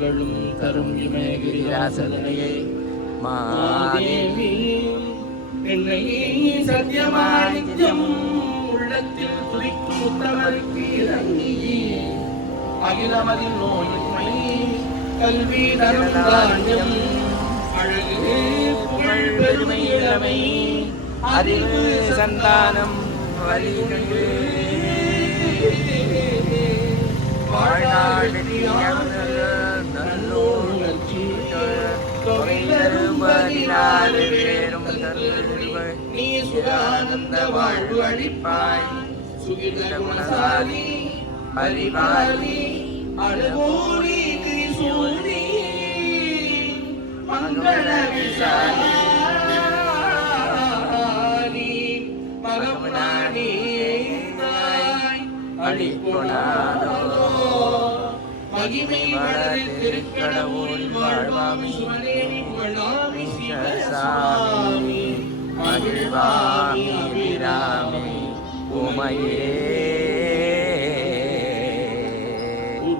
மங்களும் தரும் இமயகிரிராசனையே மாதேவி என்னை சத்தியமாய் நித்தியம் உள்ளத்தில் துதிக்கும் உத்தமருக்கு இறங்கி அகிலமதில் நோயின்மை கல்வி தரும் தானியம் அழகு புகழ் பெருமை இளமை அறிவு சந்தானம் வலிமையே வாழ்நாள் நல்லோர் நீ சுகானந்த வாழ்வு அளிப்பாய் சுகித குணசாலி பரிபாலி அழகோடி திரிசூலி மங்கள விசாலி மகமனானி அடிப்பொனாதோ மகிமை மலரில் திருக்கடவுள் வாழ்வாமி புகழாமி சாமி மகிழ்வாமி விராமி உமையே